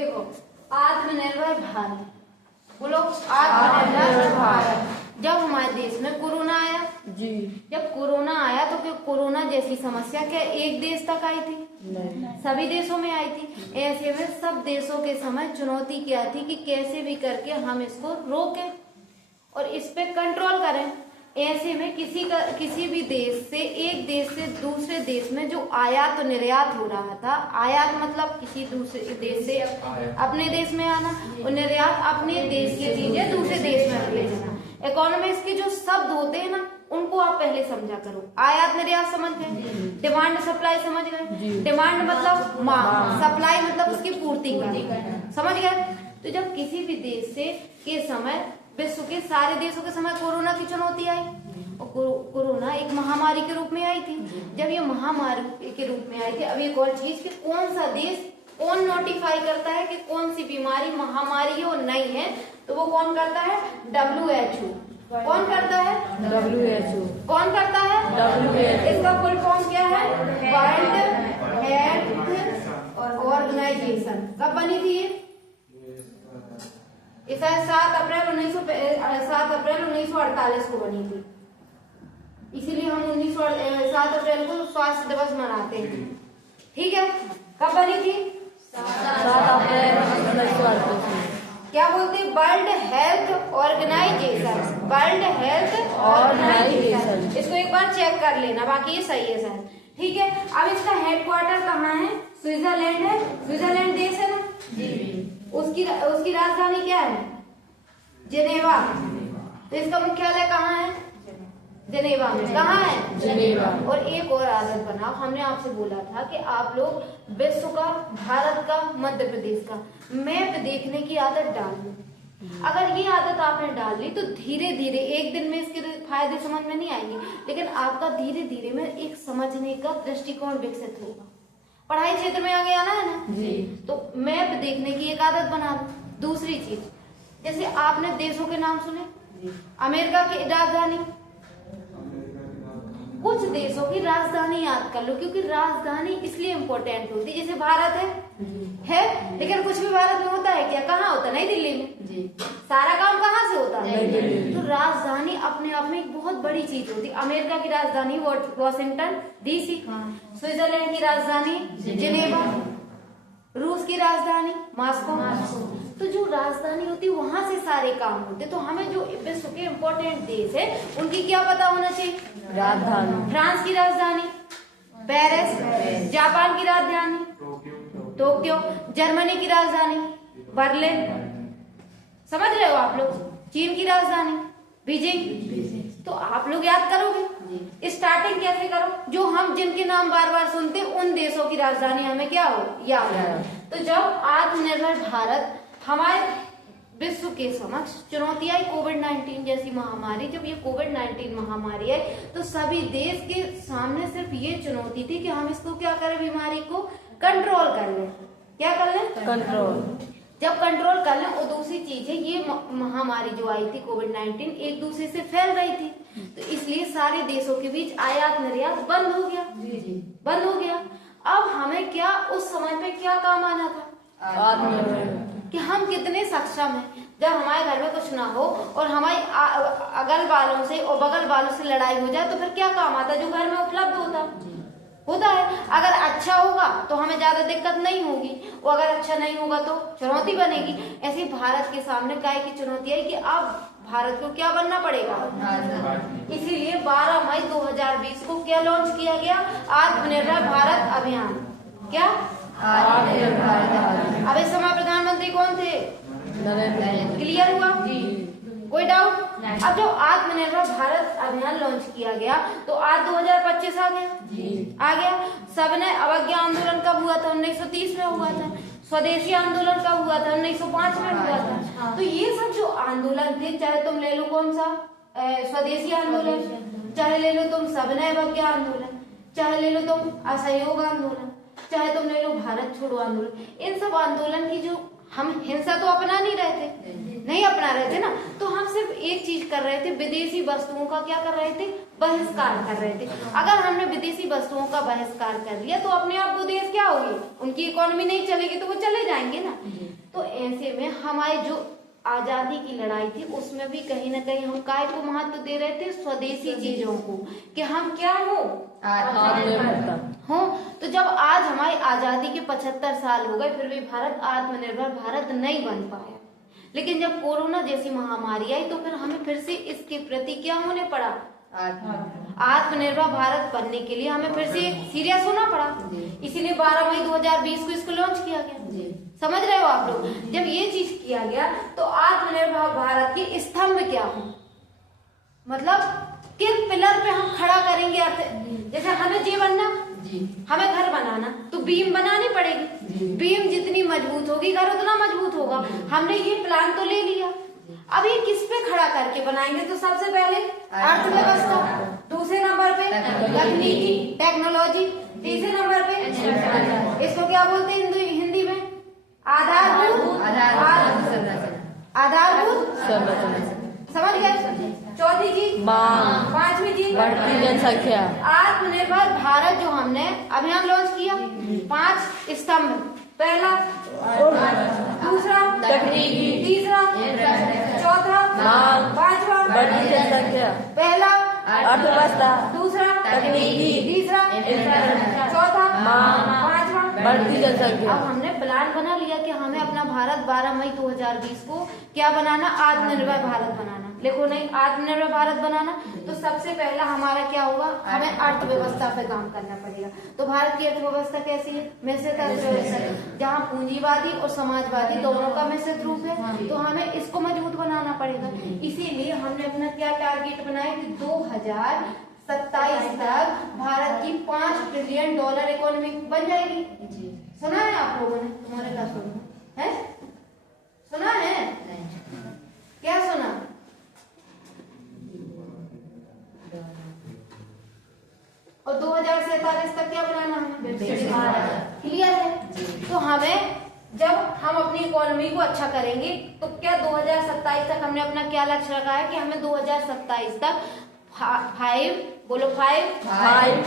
देखो, आत्मनिर्भर भारत, बोलो आत्मनिर्भर भारत। जब हमारे देश में कोरोना आया जी, जब कोरोना आया तो क्या कोरोना जैसी समस्या क्या एक देश तक आई थी? नहीं, सभी देशों में आई थी। ऐसे में सब देशों के समय चुनौती क्या थी कि कैसे भी करके हम इसको रोकें और इस पे कंट्रोल करें। ऐसे में किसी भी देश से, एक देश से दूसरे देश में जो आयात और निर्यात हो रहा था, आयात मतलब किसी दूसरे देश से अपने देश में आना और निर्यात अपने देश की चीजें दूसरे देश में ले जाना। इकोनॉमिक्स के जो शब्द होते हैं ना, उनको आप पहले समझा करो। आयात निर्यात समझ गए, डिमांड सप्लाई समझ गए। डिमांड मतलब मांग, सप्लाई मतलब उसकी पूर्ति करना, समझ गए। तो जब किसी भी देश से के समय, विश्व के सारे देशों के समय कोरोना की चुनौती आई और कोरोना एक महामारी के रूप में आई थी। जब ये महामारी के रूप में आई थी, अब एक और चीज कि कौन सा देश कौन नोटिफाई करता है कि कौन सी बीमारी महामारी है और नहीं है, तो वो कौन करता है? WHO। कौन करता है? WHO। कौन करता है? WHO। इसका फुल फॉर्म क्या है? World Health Organization. कब बनी थी ये? इस 7 अप्रैल 1948 को बनी थी। इसीलिए हम 7 अप्रैल को स्वास्थ्य दिवस मनाते हैं। ठीक है, कब बनी थी? 7 अप्रैल 1948। क्या बोलते? World Health Organization. World Health Organization. इसको एक बार चेक कर लेना, बाकी ये सही है सर। ठीक है, अब इसका हेडक्वार्टर कहाँ है? स्विट्जरलैंड है। स्विट्जरलैंड देश है ना जी। उसकी राजधानी क्या है? जेनेवा। तो इसका मुख्यालय कहाँ है? जेनेवा में। कहाँ है? जेनेवा। और एक और आदत बनाओ, हमने आपसे बोला था कि आप लोग विश्व का, भारत का, मध्य प्रदेश का मैप देखने की आदत डाल लो। अगर ये आदत आपने डाल ली तो धीरे धीरे एक दिन में इसके फायदे समझ में नहीं आएंगे, लेकिन आपका धीरे धीरे में एक समझने का दृष्टिकोण विकसित होगा। पढ़ाई क्षेत्र में आगे आना है ना जी, तो मैप देखने की एक आदत बना लो। दूसरी चीज, जैसे आपने देशों के नाम सुने, अमेरिका की राजधानी, कुछ देशों की राजधानी याद कर लो, क्योंकि राजधानी इसलिए इम्पोर्टेंट होती है। जैसे भारत है, लेकिन कुछ भी भारत में होता है क्या? कहाँ होता है? नई दिल्ली में जी। सारा काम कहाँ से होता है? तो राजधानी अपने आप में एक बहुत बड़ी चीज होती है। अमेरिका की राजधानी वॉशिंगटन DC, स्विट्जरलैंड की राजधानी जिनेवा, रूस की राजधानी मॉस्को। तो जो राजधानी होती है वहां से सारे काम होते। तो हमें जो विश्व के इम्पोर्टेंट देश है उनकी क्या पता होना चाहिए? राजधानी। फ्रांस की राजधानी पेरिस, जापान की राजधानी टोक्यो, जर्मनी की राजधानी बर्लिन, समझ रहे हो आप लोग? चीन की राजधानी बीजिंग। तो आप लोग याद करोगे। स्टार्टिंग कैसे करो? जो हम जिनके नाम बार बार सुनते उन देशों की राजधानी हमें क्या हो? याद। तो जब आत्मनिर्भर भारत हमारे विश्व के समक्ष चुनौती आई, कोविड-19 जैसी महामारी, जब ये कोविड-19 महामारी आई तो सभी देश के सामने सिर्फ ये चुनौती थी कि हम इसको क्या करें, बीमारी को कंट्रोल कर लें। क्या कर लें? कंट्रोल। जब कंट्रोल कर लें, और दूसरी चीज है ये महामारी जो आई थी कोविड-19 एक दूसरे से फैल रही थी, तो इसलिए सारे देशों के बीच आयात निर्यात बंद हो गया। बंद हो गया। अब हमें क्या उस समय पे क्या काम आना था? आत्मनिर्भर। कि हम कितने सक्षम हैं। जब हमारे घर में कुछ ना हो और हमारी अगल वालों से और बगल वालों से लड़ाई हो जाए तो फिर क्या काम आता? जो घर में उपलब्ध होता है। अगर अच्छा होगा तो हमें ज्यादा दिक्कत नहीं होगी, और अगर अच्छा नहीं होगा तो चुनौती बनेगी। ऐसे भारत के सामने काय की चुनौती है कि अब भारत को क्या बनना पड़ेगा? इसीलिए 12 मई 2020 को क्या लॉन्च किया गया? आत्मनिर्भर भारत अभियान। क्या? अब इस समय प्रधानमंत्री कौन थे? नरेंद्र। क्लियर हुआ? कोई डाउट? अब जो आत्मनिर्भर भारत अभियान लॉन्च किया गया तो आज 2025 आ गया। सबने अवज्ञा आंदोलन कब हुआ था? 1930 में हुआ था। स्वदेशी आंदोलन कब हुआ था? 1905 में हुआ था। तो ये सब जो आंदोलन थे, चाहे तुम ले लो कौन सा स्वदेशी आंदोलन, चाहे ले लो तुम सबने अवज्ञा आंदोलन, चाहे ले लो तुम असहयोग आंदोलन, चाहे तुम ले लो भारत छोड़ो आंदोलन, इन सब आंदोलन की जो हम हिंसा तो अपना नहीं रहे थे, नहीं अपना रहे थे ना, तो हम सिर्फ एक चीज कर रहे थे, विदेशी वस्तुओं का क्या कर रहे थे, बहिष्कार कर रहे थे। अगर हमने विदेशी वस्तुओं का बहिष्कार कर लिया तो अपने आप वो देश क्या होगी, उनकी इकोनॉमी नहीं चलेगी तो वो चले जाएंगे ना। तो ऐसे में हमारी जो आजादी की लड़ाई थी उसमें भी कहीं ना कहीं हम काय को महत्व दे रहे थे, स्वदेशी चीजों को, कि हम क्या हो, आत्मनिर्भरता हो। तो जब आज हमारी आजादी के 75 साल हो गए फिर भी भारत आत्मनिर्भर भारत नहीं बन पाया। लेकिन जब कोरोना जैसी महामारी आई तो फिर हमें फिर से इसके प्रति क्या होने पड़ा, आत्मनिर्भर भारत बनने के लिए हमें फिर से सीरियस होना पड़ा। इसीलिए 12 मई 2020 को इसको लॉन्च किया गया। समझ रहे हो आप लोग, जब ये चीज किया गया तो आत्मनिर्भर भारत के स्तंभ क्या हो, मतलब किन पिलर पे हम खड़ा करेंगे अर्थ। जैसे हमें जी बनना, हमें घर बनाना तो बीम बनानी पड़ेगी, बीम जितनी मजबूत होगी घर उतना मजबूत होगा। हमने ये प्लान तो ले लिया, अब ये किस पे खड़ा करके बनाएंगे, तो सबसे पहले अर्थव्यवस्था, दूसरे नंबर पे तकनीकी टेक्नोलॉजी, तीसरे नंबर पे इसको क्या बोलते हैं हिंदी में, आधारभूत समझ गए। चौथी चीज मांग, पांचवी चीज बढ़ती जनसंख्या। आत्मनिर्भर भारत जो हमने अभियान लॉन्च किया, 5 स्तंभ, पहला, दूसरा तकनीकी, तीसरा, चौथा, मांग, पांचवा, बढ़ती जनसंख्या। पहला अर्थव्यवस्था, दूसरा तकनीकी, तीसरा, चौथा, मांग, पांचवा, बढ़ती जनसंख्या। अब हमने प्लान बना लिया कि हमें अपना भारत 12 मई 2020 को क्या बनाना, आत्मनिर्भर भारत बनाना। देखो नहीं, आत्मनिर्भर भारत बनाना तो सबसे पहला हमारा क्या होगा, हमें अर्थव्यवस्था पे काम करना पड़ेगा। तो भारत की अर्थव्यवस्था कैसी है, मिश्रित अर्थव्यवस्था है, जहाँ पूंजीवादी और समाजवादी दोनों का मिश्रित रूप है। तो हमें इसको मजबूत बनाना पड़ेगा। इसीलिए हमने अपना क्या टारगेट बनाया कि 2027 तक भारत की $5 ट्रिलियन इकोनॉमी बन जाएगी। सुना है आप लोगों ने, तुम्हारे क्या सुना है, सुना है, क्या सुना, और 2047 तक क्या बनाना है, क्लियर है। तो हमें जब हम अपनी इकोनॉमी को अच्छा करेंगे तो क्या 2027 तक हमने अपना क्या लक्ष्य रखा है कि हमें 2027 तक 5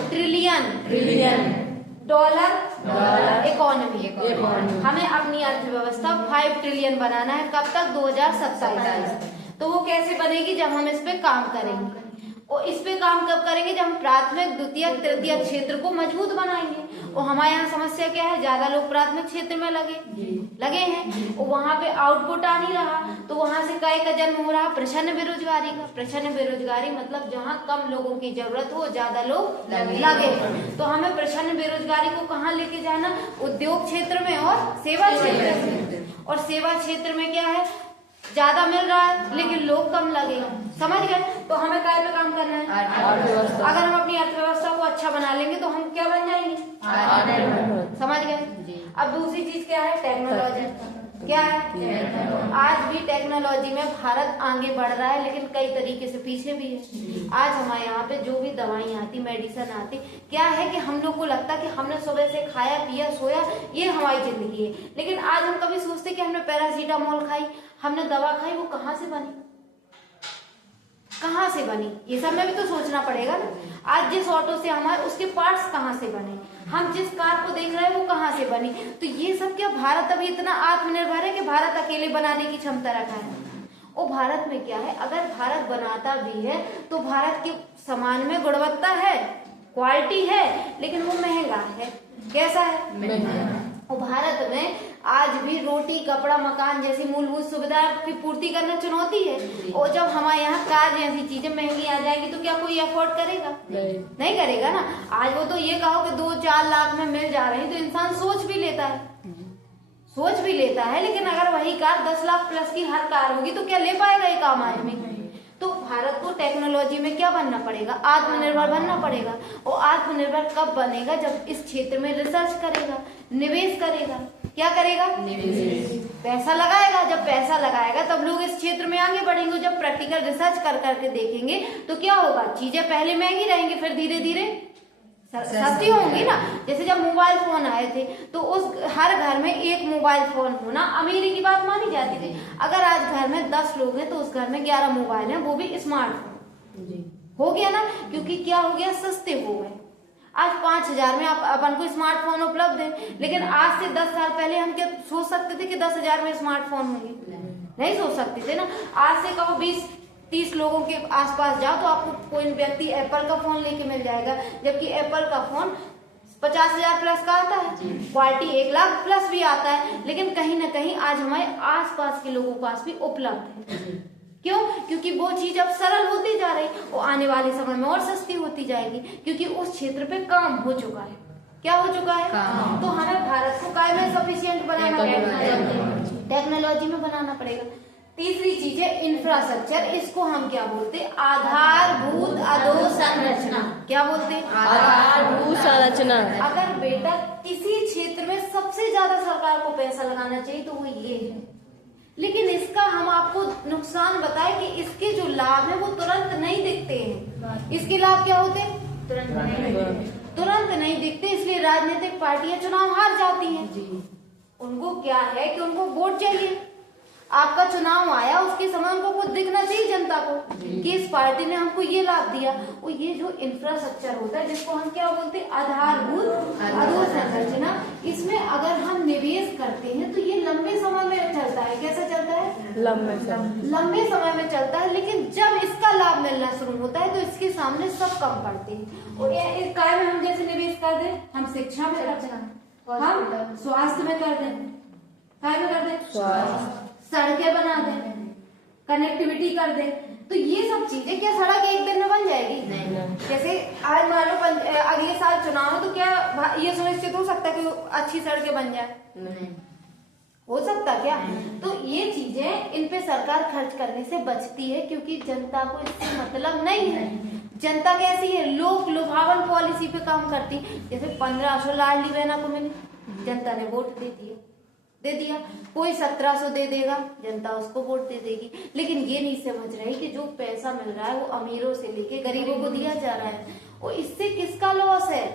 ट्रिलियन डॉलर इकोनॉमी, हमें अपनी अर्थव्यवस्था 5 ट्रिलियन बनाना है। कब तक, 2027 तक। तो वो कैसे बनेगी, जब हम इस पे काम करेंगे। और इस पे काम कब करेंगे, जब हम प्राथमिक द्वितीय तृतीय क्षेत्र को मजबूत बनाएंगे। और हमारे यहाँ समस्या क्या है, ज्यादा लोग प्राथमिक क्षेत्र में लगे हैं और वहाँ पे आउटपुट आ नहीं रहा, तो वहाँ से काय का जन्म हो रहा, प्रच्छन्न बेरोजगारी का। प्रच्छन्न बेरोजगारी मतलब जहाँ कम लोगों की जरूरत हो, ज्यादा लोग लगे। तो हमें प्रच्छन्न बेरोजगारी को कहाँ लेके जाना, उद्योग क्षेत्र में और सेवा क्षेत्र में। और सेवा क्षेत्र में क्या है, ज्यादा मिल रहा है लेकिन लोग कम लगे। समझ गए, तो हमें काय पे काम करना है, अगर हम अपनी अर्थव्यवस्था को अच्छा बना लेंगे तो हम क्या बन जाएंगे, समझ गए। अब दूसरी चीज क्या है, टेक्नोलॉजी। क्या है, आज भी टेक्नोलॉजी में भारत आगे बढ़ रहा है लेकिन कई तरीके से पीछे भी है। आज हमारे यहाँ पे जो भी दवाई आती, मेडिसिन आती, क्या है कि हम लोग को लगता है कि हमने सुबह से खाया पिया सोया ये हमारी जिंदगी है। लेकिन आज हम कभी सोचते कि हमने पैरासीटामोल खाई, हमने दवा खाई, वो कहाँ से बनी, कहाँ से बनी, ये सब में भी तो सोचना पड़ेगा ना। आज जिस ऑटो से हमारे, उसके पार्ट्स कहाँ से बने, हम जिस कार को देख रहे हैं वो कहाँ से बनी। तो ये सब क्या, भारत अभी इतना आत्मनिर्भर है कि भारत अकेले बनाने की क्षमता रखा है। और भारत में क्या है, अगर भारत बनाता भी है तो भारत के सामान में गुणवत्ता है, क्वालिटी है, लेकिन वो महंगा है। कैसा है, और भारत में आज भी रोटी कपड़ा मकान जैसी मूलभूत सुविधा की पूर्ति करना चुनौती है। और जब हमारे यहाँ कार जैसी चीजें महंगी आ जाएंगी तो क्या कोई अफोर्ड करेगा, नहीं करेगा ना। आज वो तो ये कहो कि 2-4 लाख में मिल जा रही है तो इंसान सोच भी लेता है, लेकिन अगर वही कार 10 लाख प्लस की हर कार होगी तो क्या ले पाएगा एक आम आदमी। तो भारत को टेक्नोलॉजी में क्या बनना पड़ेगा, आत्मनिर्भर बनना पड़ेगा। और आत्मनिर्भर कब बनेगा, जब इस क्षेत्र में रिसर्च करेगा, निवेश करेगा। क्या करेगा, निवेश, पैसा लगाएगा। जब पैसा लगाएगा तब लोग इस क्षेत्र में आगे बढ़ेंगे। जब प्रैक्टिकल रिसर्च कर करके देखेंगे तो क्या होगा, चीजें पहले महंगी रहेंगी फिर धीरे धीरे सस्ती होंगी ना। जैसे जब मोबाइल फोन आए थे तो उस हर घर में एक मोबाइल फोन होना अमीरी की बात मानी जाती थी। अगर आज घर में 10 लोग हैं तो उस घर में 11 मोबाइल हैं, वो भी स्मार्टफोन हो गया ना, क्योंकि क्या हो गया, सस्ते हो गए। आज 5,000 में अपन को स्मार्टफोन उपलब्ध है, लेकिन आज से 10 साल पहले हम क्या सोच सकते थे कि 10,000 में स्मार्टफोन होंगे? नहीं सोच सकते थे ना। आज से कहो 20-30 लोगों के आसपास जाओ तो आपको कोई व्यक्ति एप्पल का फोन लेके मिल जाएगा, जबकि एप्पल का फोन 50,000 प्लस का आता है, क्वालिटी 1 लाख प्लस भी आता है, लेकिन कहीं ना कहीं आज हमारे आसपास के लोगों के पास भी उपलब्ध है। क्यों? क्योंकि वो चीज अब सरल होती जा रही, वो आने वाले समय में और सस्ती होती जाएगी, क्योंकि उस क्षेत्र पे काम हो चुका है। क्या हो चुका है? तो हमें भारत को काय में सफिशिएंट बनाना पड़ेगा, टेक्नोलॉजी में बनाना पड़ेगा। तीसरी चीज है इंफ्रास्ट्रक्चर, इसको हम क्या बोलते हैं? आधारभूत अधोसंरचना। क्या बोलते हैं? आधारभूत संरचना। अगर बेटा किसी क्षेत्र में सबसे ज्यादा सरकार को पैसा लगाना चाहिए तो वो ये है, लेकिन इसका हम आपको नुकसान बताएं कि इसके जो लाभ है वो तुरंत नहीं दिखते हैं। इसके लाभ क्या होते हैं? तुरंत नहीं दिखते, इसलिए राजनीतिक पार्टियां चुनाव हार जाती हैं। उनको क्या है कि उनको वोट चाहिए। आपका चुनाव आया, उसके समय उनको कुछ दिखना चाहिए जनता को कि इस पार्टी ने हमको ये लाभ दिया। और ये जो इंफ्रास्ट्रक्चर होता है, जिसको हम क्या बोलते हैं? आधारभूत अधोसंरचना, इसमें अगर हम निवेश करते हैं तो ये लंबे समय में चलता है। कैसा चलता है? लंबे समय में चलता है, लेकिन जब इसका लाभ मिलना शुरू होता है तो इसके सामने सब कम पड़ते हैं। और इस काय में हम जैसे निवेश कर दें, हम शिक्षा में कर दें, हम स्वास्थ्य में कर दें, काय में कर दें, सड़कें बना दें, कनेक्टिविटी कर दें, तो ये सब चीजें क्या सड़क एक दिन में बन जाएगी? नहीं। जैसे आज मान लो अगले साल चुनाव है तो क्या ये सुनिश्चित हो सकता है कि अच्छी सड़कें बन जाए? नहीं हो सकता क्या? तो ये चीजें इन पे सरकार खर्च करने से बचती है, क्योंकि जनता को इससे मतलब नहीं है। जनता कैसी है? लोक लुभावन पॉलिसी पे काम करती। जैसे 1500 लाडली बहना को मिली, जनता ने वोट दे दिया। कोई 1700 दे देगा, जनता उसको वोट दे देगी। लेकिन ये नहीं समझ रही कि जो पैसा मिल रहा है वो अमीरों से लेके गरीबों को दिया जा रहा है, और इससे किसका लॉस है?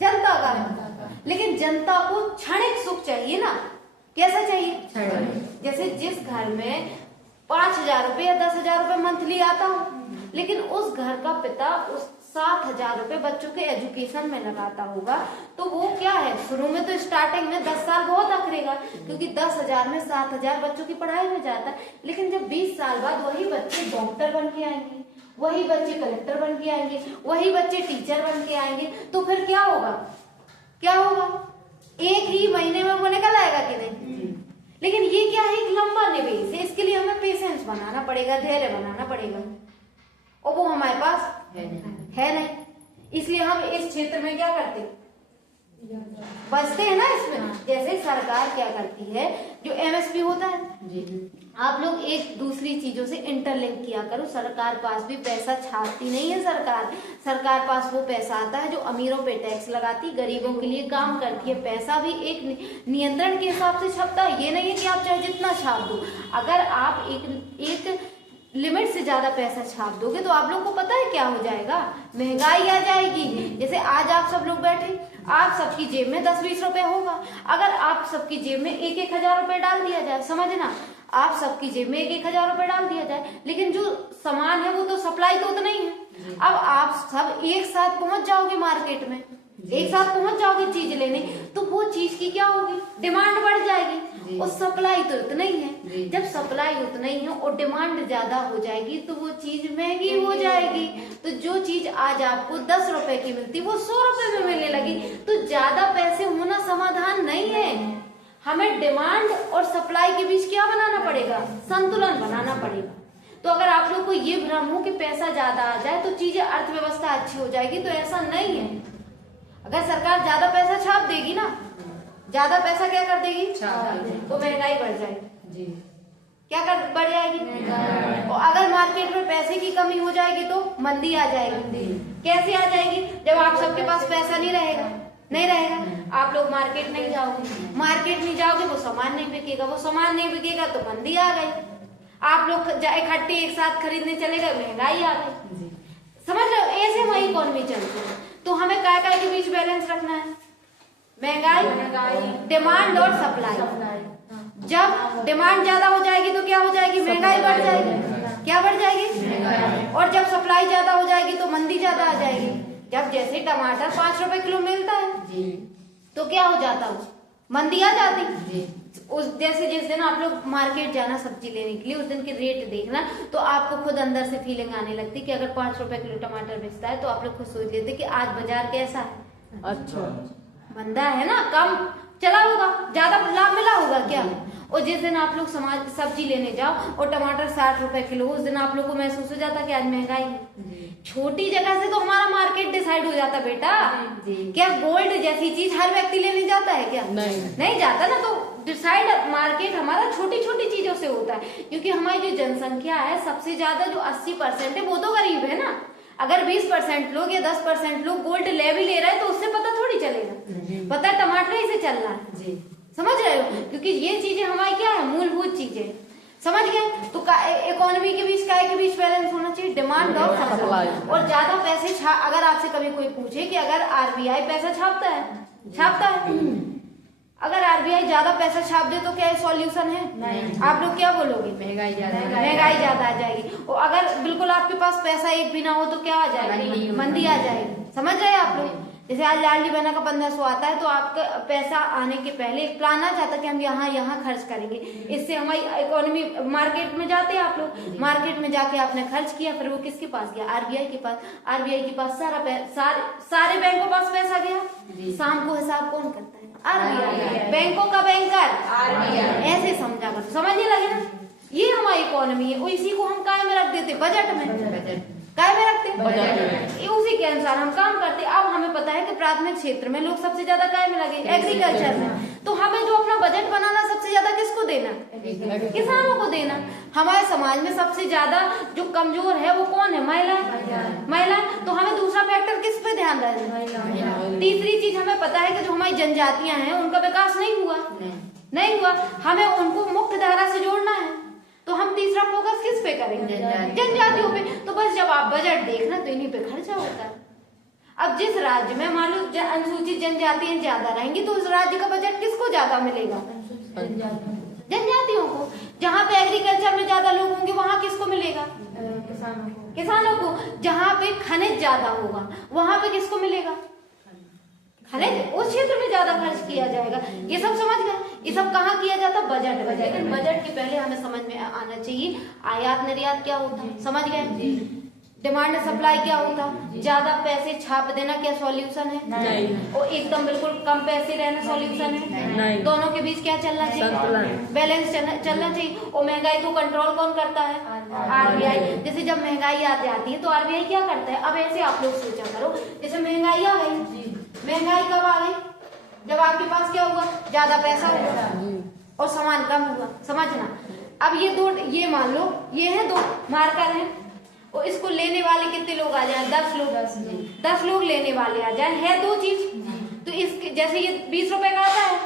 जनता का। लेकिन जनता को क्षणिक सुख चाहिए ना। कैसा चाहिए? जैसे जिस घर में 5,000 रुपए या 10,000 रुपए मंथली आता हो, लेकिन उस घर का पिता उस 7,000 रुपए बच्चों के एजुकेशन में लगाता होगा, तो वो क्या है? शुरू में तो स्टार्टिंग में 10 साल बहुत अखरेगा, क्योंकि 10,000 में 7,000 बच्चों की पढ़ाई में जाता है। लेकिन जब 20 साल बाद वही बच्चे डॉक्टर बन के आएंगे, वही बच्चे कलेक्टर बन के आएंगे, वही बच्चे टीचर बन के आएंगे, तो फिर क्या होगा? क्या होगा? एक ही महीने में वो निकल आएगा कि नहीं? लेकिन ये क्या है? एक लंबा निवेश है। इसके लिए हमें पेशेंस बनाना पड़ेगा, धैर्य बनाना पड़ेगा, और वो हमारे पास है नहीं। इसलिए हम इस क्षेत्र में क्या करते हैं? बचते हैं ना इसमें। जैसे सरकार क्या करती है, जो एमएसपी होता है, आप लोग एक दूसरी चीजों से इंटरलिंक किया करो। सरकार पास भी पैसा छापती नहीं है। सरकार पास वो पैसा आता है जो अमीरों पे टैक्स लगाती, गरीबों के लिए काम करती है। पैसा भी एक नियंत्रण के हिसाब से छपता है। ये नहीं है कि आप चाहे जितना छाप दो। अगर आप एक लिमिट से ज्यादा पैसा छाप दोगे तो आप लोग को पता है क्या हो जाएगा? महंगाई आ जाएगी। जैसे आज आप सब लोग बैठे, आप सबकी जेब में 10-20 रुपए होगा। अगर आप सबकी जेब में 1-1 हजार रुपए डाल दिया जाए, समझना, आप सबकी जेब में 1-1 हजार रुपए डाल दिया जाए, लेकिन जो सामान है वो तो सप्लाई तो नहीं है। अब आप सब एक साथ पहुंच जाओगे मार्केट में, एक साथ पहुंच जाओगे चीज लेने, तो वो चीज की क्या होगी? डिमांड बढ़ जाएगी, और सप्लाई तो उतना ही है। जब सप्लाई उतना ही है और डिमांड ज्यादा हो जाएगी तो वो चीज महंगी हो जाएगी। तो जो चीज आज आपको 10 रुपए की मिलती वो 100 रुपए में मिलने लगी। तो ज्यादा पैसे होना समाधान नहीं है। हमें डिमांड और सप्लाई के बीच क्या बनाना पड़ेगा? संतुलन बनाना पड़ेगा। तो अगर आप लोग को ये भ्रम हो कि पैसा ज्यादा आ जाए तो चीजें अर्थव्यवस्था अच्छी हो जाएगी, तो ऐसा नहीं है। अगर सरकार ज्यादा पैसा छाप देगी ना, ज्यादा पैसा क्या कर देगी? तो महंगाई बढ़ जाएगी। क्या कर बढ़ जाएगी? और अगर मार्केट में पैसे की कमी हो जाएगी तो मंदी आ जाएगी। कैसे आ जाएगी? जब आप सबके पास पैसा नहीं रहेगा, आप लोग मार्केट नहीं जाओगे, वो सामान नहीं बिकेगा, तो मंदी आ गई। आप लोग इकट्ठे एक साथ खरीदने चले गए, महंगाई आ गई। समझ लो, ऐसे वही इकोनॉमी चलती है। तो हमें काय काय के बीच बैलेंस रखना है? महंगाई, डिमांड और सप्लाई। जब डिमांड ज्यादा हो जाएगी तो क्या हो जाएगी? महंगाई बढ़ जाएगी। क्या बढ़ जाएगी? और जब सप्लाई ज्यादा हो जाएगी तो मंदी ज्यादा आ जाएगी। जब जैसे टमाटर 5 रुपए किलो मिलता है तो क्या हो जाता है? मंदी आ जाती। उस जैसे जिस दिन आप लोग मार्केट जाना सब्जी लेने के लिए, उस दिन के रेट देखना तो आपको खुद अंदर से फीलिंग आने लगती कि अगर 5 रुपए किलो टमाटर बेचता है तो आप लोग खुद सोच लेते कि आज बाजार कैसा है। अच्छा, मंदा है ना, कम चला होगा, ज्यादा लाभ मिला होगा क्या? और जिस दिन आप लोग सब्जी लेने जाओ और टमाटर 60 रुपए किलो, उस दिन आप लोग को महसूस हो जाता कि आज महंगाई है। छोटी जगह से तो हमारा मार्केट डिसाइड हो जाता बेटा। क्या गोल्ड जैसी चीज हर व्यक्ति लेने जाता है क्या? नहीं जाता ना। तो डिसाइड मार्केट हमारा छोटी छोटी चीजों से होता है, क्योंकि हमारी जो जनसंख्या है सबसे ज्यादा जो 80% है वो तो गरीब है ना। अगर 20% लोग या 10% लोग गोल्ड ले भी ले रहे हैं तो उससे पता थोड़ी चलेगा, पता टमाटर ही से चल रहा है। समझ रहे हो? क्योंकि ये चीजें हमारी क्या है, मूलभूत चीजें। समझ गए? तो इकोनॉमी के बीच काय के बीच बैलेंस होना चाहिए? डिमांड और सप्लाई। और ज्यादा पैसे अगर आपसे कभी कोई पूछे कि अगर आरबीआई पैसा छापता है अगर आरबीआई ज्यादा पैसा छाप दे तो क्या सॉल्यूशन है? नहीं। आप लोग क्या बोलोगे? महंगाई ज्यादा आ जाएगी। और अगर बिल्कुल आपके पास पैसा एक भी ना हो तो क्या आ जाएगी? मंदी आ जाएगी। समझ रहे आप लोग? जैसे आज लाडली बहना का 1500 आता है तो आपका पैसा आने के पहले एक प्लान आ जाता है कि हम यहाँ खर्च करेंगे, इससे हमारी इकोनॉमी। मार्केट में जाते हैं आप लोग, मार्केट में जाके आपने खर्च किया, फिर वो किसके पास गया? आरबीआई के पास। आरबीआई के पास सारे बैंकों के पास पैसा गया। शाम को हिसाब कौन करता है? आरबीआई। बैंकों का बैंकर आरबीआई। ऐसे समझा कर, समझने लगे ना? ये हमारी इकोनॉमी है। इसी को हम काय में रख देते? बजट में। काय में रखते? बजट में। उसी के अनुसार हम काम करते। अब हमें पता है कि प्राथमिक क्षेत्र में लोग सबसे ज्यादा काय में लगे? एग्रीकल्चर में। तो हमें जो अपना बजट बनाना सबसे ज्यादा किसको देना? किसानों को देना। हमारे समाज में सबसे ज्यादा जो कमजोर है वो कौन है? महिलाएं। तो हमें दूसरा फैक्टर किस पे ध्यान देना? तीसरी चीज हमें पता है कि जो हमारी जनजातियां हैं उनका विकास नहीं हुआ। हमें उनको मुख्य धारा से जोड़ना है। तो हम तीसरा फोकस किस पे करेंगे? जनजातियों पे। तो बस जब आप बजट देखना तो इन्हीं पे खर्चा होता है। अब जिस राज्य में मान लो अनुसूचित जनजातियां ज्यादा रहेंगी तो उस राज्य का बजट किसको ज्यादा मिलेगा? जनजातियों को। जहाँ पे एग्रीकल्चर में ज्यादा लोग होंगे वहाँ किसको मिलेगा? किसानों को। जहाँ पे खनिज ज्यादा होगा वहाँ पे किसको मिलेगा? खनिज। उस क्षेत्र में ज्यादा खर्च किया जाएगा। ये सब समझ गए? ये सब कहाँ किया जाता? बजट। लेकिन बजट के पहले हमें समझ में आना चाहिए आयात निर्यात क्या होता है। समझ गए? डिमांड सप्लाई क्या होता? ज्यादा पैसे छाप देना क्या सॉल्यूशन है? नहीं। और एकदम बिल्कुल कम पैसे रहना सॉल्यूशन है? नहीं। दोनों के बीच क्या चलना चाहिए? बैलेंस चलना चाहिए। और महंगाई को कंट्रोल कौन करता है? आरबीआई। जैसे जब महंगाई आ जाती है तो आरबीआई क्या करता है? अब ऐसे आप लोग सोचा करो, जैसे महंगाई आ गई। महंगाई कब आ गई? जब आपके पास क्या हुआ? ज्यादा पैसा हुआ और सामान कम हुआ। समझना। अब ये मान लो ये है 2 मार्कर हैं और इसको लेने वाले कितने लोग आ जाए? 10 लोग। 10 लोग लेने वाले आ जाए। है 2 चीज। तो इसके जैसे ये 20 रुपए का आता है,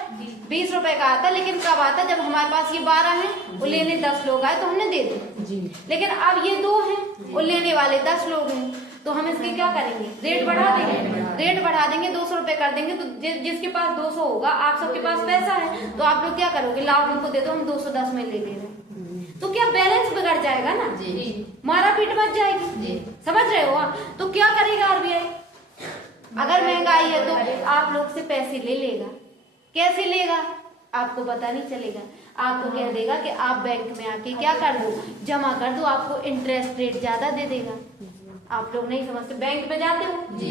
20 रुपए का आता है। लेकिन कब आता है? जब हमारे पास ये 12 है और लेने 10 लोग आए तो हमने दे दिए। लेकिन अब ये 2 हैं और लेने वाले 10 लोग हैं तो हम इसके क्या करेंगे? रेट बढ़ा देंगे। 200 रुपए कर देंगे। तो जिसके पास 200 होगा, आप सबके पास पैसा है तो आप लोग क्या करोगे? लाभ हमको दे दो, हम 210 में ले ले रहे। तो क्या बैलेंस बिगड़ जाएगा ना? मारा पीट मच जाएगी। समझ रहे हो आप? तो क्या करेगा आरबीआई? अगर महंगाई है तो आप लोग से पैसे ले लेगा। कैसे लेगा? आपको पता नहीं चलेगा। आपको कह देगा कि आप बैंक में आके क्या कर दो? जमा कर दो। आपको इंटरेस्ट रेट ज्यादा दे देगा। आप लोग नहीं समझते। बैंक में जाते हो जी,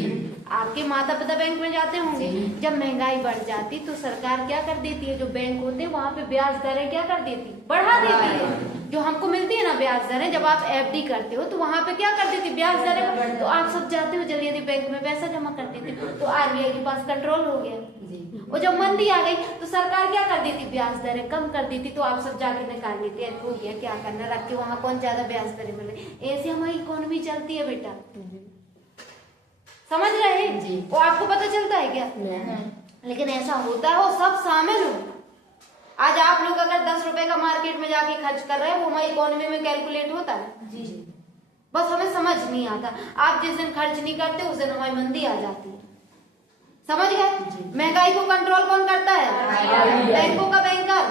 आपके माता पिता बैंक में जाते होंगे। जब महंगाई बढ़ जाती तो सरकार क्या कर देती है? जो बैंक होते हैं वहाँ पे ब्याज दरें क्या कर देती? बढ़ा देती है। जो हमको मिलती है ना ब्याज दरें, जब आप एफडी करते हो तो वहाँ पे क्या कर देती? ब्याज दरें। तो आप सब जाते हो जल्दी बैंक में पैसा जमा कर देते हो तो आरबीआई के पास कंट्रोल हो गया। और जब मंदी आ गई तो सरकार क्या कर देती? ब्याज दरें कम कर देती। तो आप सब जाके निकाल लेते हैं, हो गया क्या करना, रख के वहाँ कौन ज्यादा ब्याज दरें मिले। ऐसे हमारी इकोनॉमी चलती है बेटा। समझ रहे हैं जी? वो आपको पता चलता है क्या? लेकिन ऐसा होता है, वो सब शामिल हो। आज आप लोग अगर 10 रुपए का मार्केट में जाके खर्च कर रहे हैं वो हमारी इकोनॉमी में कैलकुलेट होता है जी। बस हमें समझ नहीं आता। आप जिस दिन खर्च नहीं करते उस दिन हमारी मंदी आ जाती है। समझ गए? महंगाई को कंट्रोल कौन करता है? बैंकों का बैंकर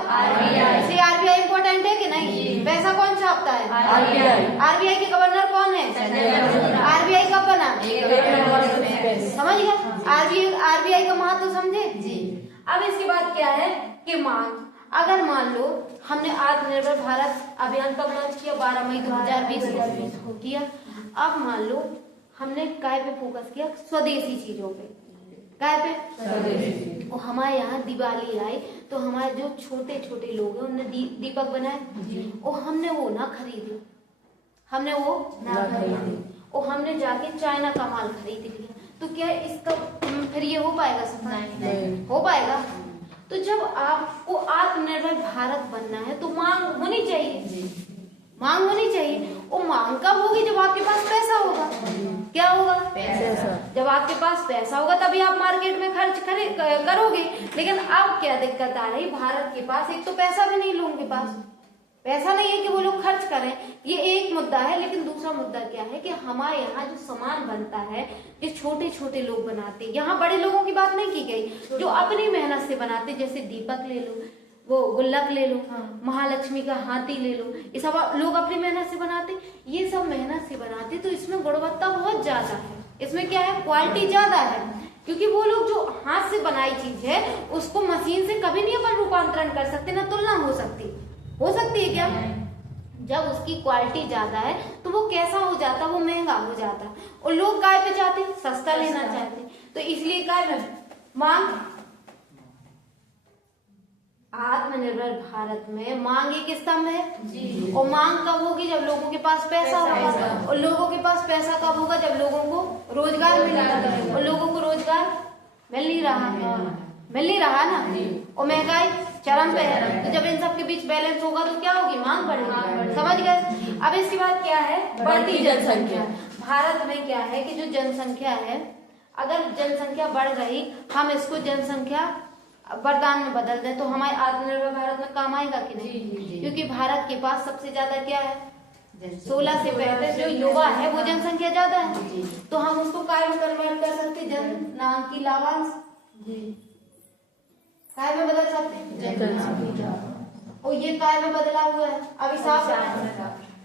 इसलिए आरबीआई इम्पोर्टेंट है कि नहीं? पैसा कौन छापता है? आरबीआई के गवर्नर कौन है? आरबीआई कब बना? समझ गए? आरबीआई का महत्व समझे? अब इसके बाद क्या है कि मांग। अगर मान लो हमने आत्मनिर्भर भारत अभियान कब लॉन्च किया? 12 मई 2020 को किया। अब मान लो हमने काय पे फोकस किया? स्वदेशी चीजों पे। काय पे? और हमारे यहाँ दिवाली आई तो हमारे जो छोटे छोटे लोग हैं उन्होंने दीपक बनाए और हमने वो ना खरीदे, और हमने जाके चाइना का माल खरीद लिया। तो क्या इसका फिर ये हो पाएगा? नहीं हो पाएगा। तो जब आपको आत्मनिर्भर भारत बनना है तो मांग होनी चाहिए, मांग होनी चाहिए। और मांग कब होगी? जब आपके पास पैसा होगा। क्या होगा? पैसा। जब आपके पास पैसा होगा तभी आप मार्केट में खर्च करोगे। लेकिन अब क्या दिक्कत आ रही? भारत के पास एक तो पैसा भी नहीं, लोगों के पास पैसा नहीं है कि वो लोग खर्च करें, ये एक मुद्दा है। लेकिन दूसरा मुद्दा क्या है कि हमारे यहाँ जो सामान बनता है ये छोटे छोटे लोग बनाते हैं। यहाँ बड़े लोगों की बात नहीं की गई, जो अपनी मेहनत से बनाते, जैसे दीपक ले लो, वो गुल्लक ले लो, महालक्ष्मी का हाथी ले लो, ये सब लोग अपनी मेहनत से बनाते। ये सब मेहनत से बनाते तो इसमें गुणवत्ता बहुत ज्यादा है, इसमें क्या है? क्वालिटी ज्यादा है। क्योंकि वो लोग जो हाथ से बनाई चीज है उसको मशीन से कभी नहीं अपन रूपांतरण कर सकते, ना तुलना हो सकती है क्या? जब उसकी क्वालिटी ज्यादा है तो वो कैसा हो जाता? वो महंगा हो जाता। और लोग काय पे चाहते? सस्ता लेना चाहते। तो इसलिए काय में मांग, आत्मनिर्भर भारत में मांग एक स्तंभ है। और मांग कब होगी? जब लोगों के पास पैसा होगा। और लोगों के पास पैसा कब होगा? जब लोगों को रोजगार मिलेगा। और लोगों को रोजगार मिल नहीं रहा ना। और महंगाई चरम पे है। तो जब इन सब के बीच बैलेंस होगा तो क्या होगी? मांग बढ़ेगी। समझ गए? अब इसके बाद क्या है? बढ़ती जनसंख्या। भारत में क्या है कि जो जनसंख्या है, अगर जनसंख्या बढ़ रही, हम इसको जनसंख्या वरदान में बदल दें तो हमारे आत्मनिर्भर भारत में काम आएगा कि नहीं? क्योंकि भारत के पास सबसे ज्यादा क्या है? 16 से 35 जो युवा है वो जनसंख्या ज्यादा है। तो हम उसको काय में कन्वर्ट कर सकते? जननांकी लाभांश काय में बदल सकते। और ये काय में बदला हुआ है अभिशाप,